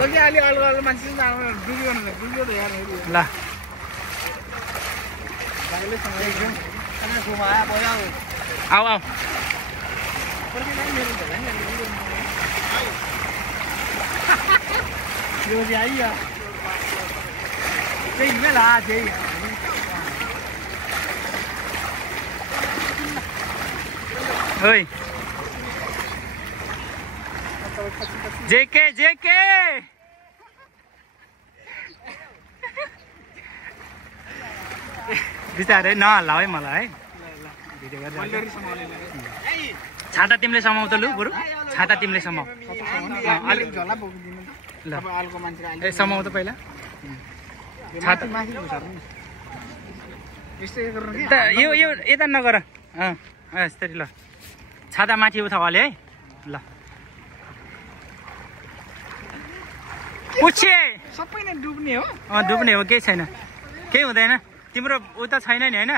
लगे अलि अलग मान्छे डुब्यो न डुब्यो त यार ल भाइले समय एकदम खाना घुमाया भयो आऊ आऊ यो भी आई है कहीं में ला दे ओए जेके जेके बिस्तारै नहल्ला है मलाई है भिडियो गरेर छाता तिमीले समाउ त लु बरु छाता तिमीले समाउ अलिक झोला बोकिदिनु ल अब आलको मान्छे समाउ त पहिला छाता माथि घुसार्नु यस्तै गर्नु के यो यो यता नगर यस्तै ल छाता माथि उठाउ अलि है ल पुछे सबै नै डुब्ने हो डुब्ने हो केही छैन केही हुँदैन तिम्रो उता छैन नि हैन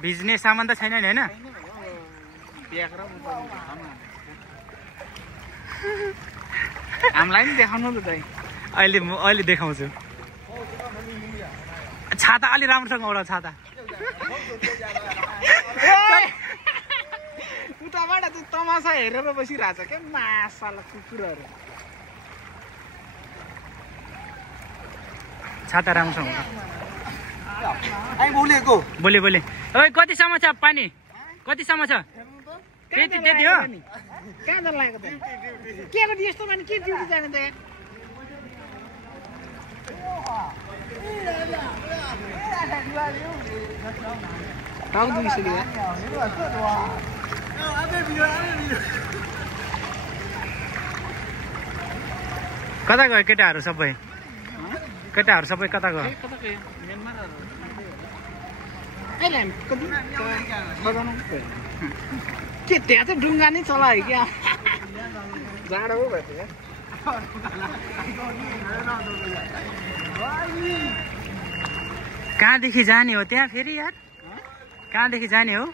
भिज्ने सामान त छैन नि हैन हामीलाई नि देखाउनु त दाइ अहिले देखाउँछु छाता अलि राम्रोसँग ओढ छाता उताबाट त तमासा हेरेर बसिरहेछ क्या मासाला कुकुरहरू छाता राम्रोसँग बोलेको बोले बोले ओइ कतिसम्म छ पानी कतिसम्म छ त्यति त्यति हो कहाँ जान लागेको त के गर्दै यस्तो माने के ड्युटी जाने त कता गयो केटाहरू सबै कता गयो के त्यहाँ चाहिँ डुङ्गा नै चलायो क्या जाडो हो भयो कहाँदेखि जाने हो त्यहाँ फेरि यार कहाँदेखि जाने हो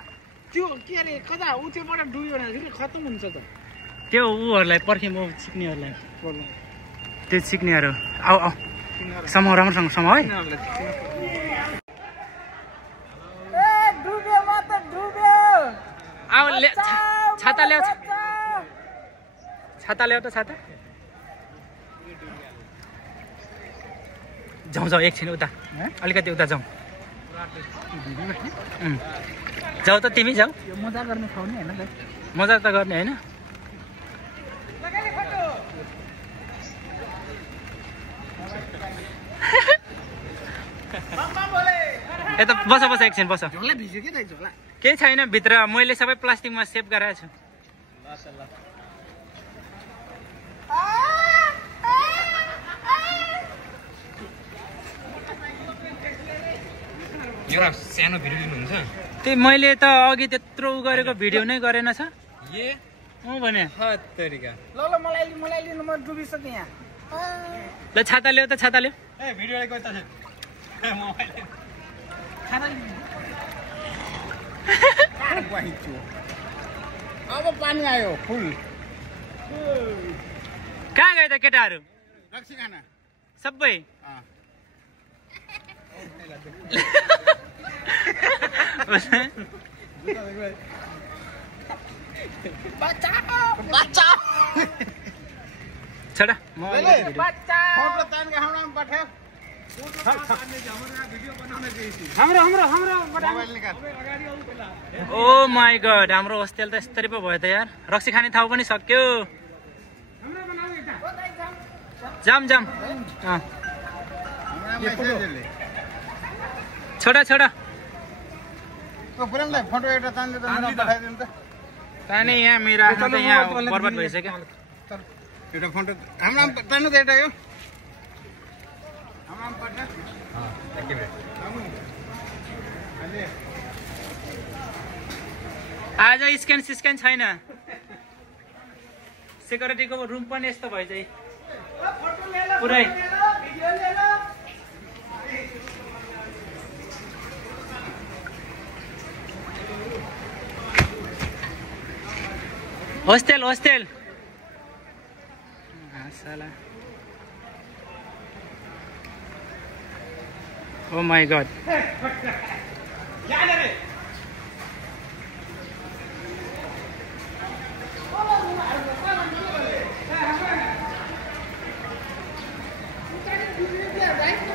त्यो के अरे कता ऊ त्योबाट डुब्यो भने फेरि खतम हुन्छ त त्यो ऊहरूलाई पर्खे म सिक्नेहरूलाई त्यो सिक्नेहरू आऊ आऊ समाउ राम्रोसँग समाउ है आऊ छाता ल्याऊ छाता ल्याऊ त छाता जाउँ जाउँ एकछिन उता अलिकति उता जाउँ जाऊ त तिमी जाऊ मजा गर्ने ठाउँ नि होइन मजा त गर्ने होइन यता बस बस एकछिन बस केही छैन भित्र मैले सबै प्लास्टिकमा सेभ गराएको छु एउटा सानो भिडियो लिनुहुन्छ त्यही मैले त अघि त्यत्रो उ गरेको भिडियो नै गरेन छ भने तरिका ल ल मलाई लिनु म डुबिसके यहाँ ल छाता ल्याऊ त छाता ल्याऊ ए भिडियो गयो त अब पानी आयो फुल कहाँ गयो त केटाहरू रक्सी खान सबै छोड़ा ओ माई गॉड हाम्रो होस्टेल त यस्तरी पो भयो त यार रक्सी खाने ठाउँ पनि सक्यो जाम जाम छोड़ा छोड़ा फोटो एउटा ताने यहाँ मेरो आफ्नो त यहाँ बर्बाद भइसक्यो एउटा फोटो हाम्रो तान्नु त एउटा यो आज स्क्यान सिस्क्यान छैन सेक्युरिटीको रुम पनि यस्तो भयो चाहिँ पुरै होस्टेल होस्टेल साला ओ माय गॉड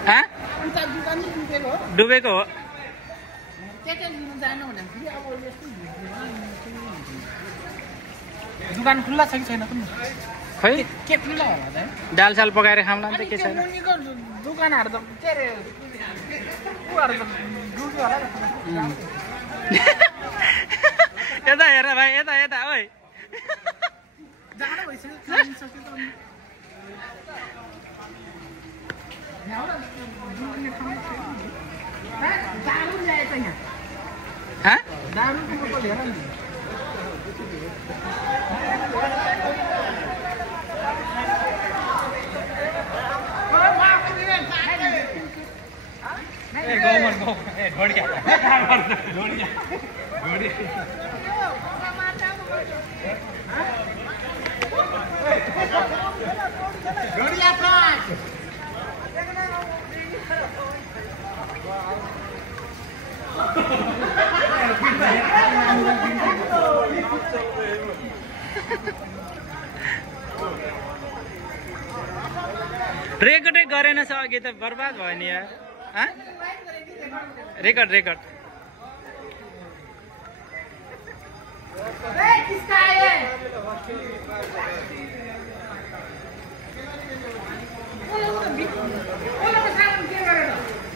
हाँ डुबेको हो दुकान खुल्ला छ कि छैन कुन खै के खुल्ला होला दाइ दाल साल पकाएर खाउँला नि त के छैन दुकानहरु त के रे कुहरु त डुब्यो होला यता हेर भाइ यता यता ओइ जाडो भइसक्यो खान सक्यो त दारु ल्याए त यहाँ हाँ दारु को लिएर नि ए गौमन गौ ए ढोडिया ढोडिया ढोडिया पास रेकर्डै गरेन छ अघि त बर्बाद भयो नि यार हाँ record record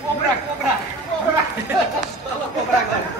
cobra cobra cobra